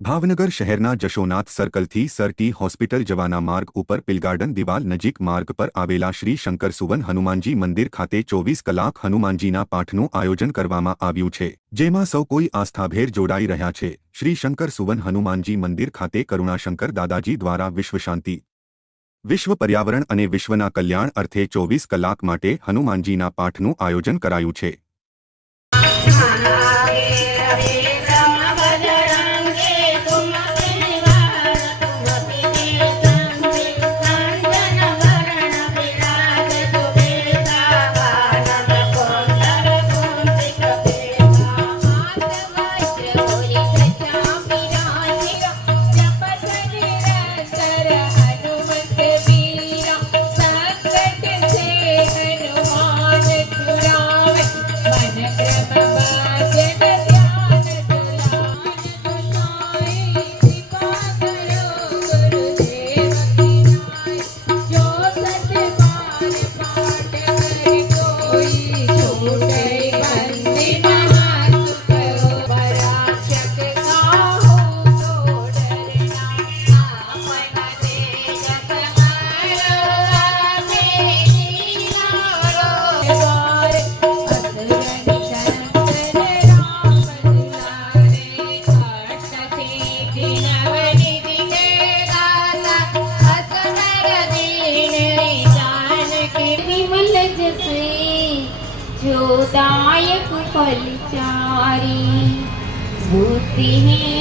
ભાવનગર શહેરના Jashonath સર્કલથી Sir T hospital જવાના માર્ગ ઉપર પિલગાર્ડન દિવાલ નજીક માર્ગ પર આવેલા શ્રી શંકર સુવન હનુમાનજી મંદિર ખાતે ચોવીસ કલાક હનુમાનજીના પાઠનું આયોજન કરવામાં આવ્યું છે, જેમાં સૌ કોઈ આસ્થાભેર જોડાઈ રહ્યા છે. શ્રી શંકર સુવન હનુમાનજી મંદિર ખાતે કરુણાશંકર દાદાજી દ્વારા વિશ્વ શાંતિ વિશ્વ પર્યાવરણ અને વિશ્વના કલ્યાણ અર્થે ચોવીસ કલાક માટે હનુમાનજીના પાઠનું આયોજન કરાયું છે. जो दायक फलचारी बुद्धि है।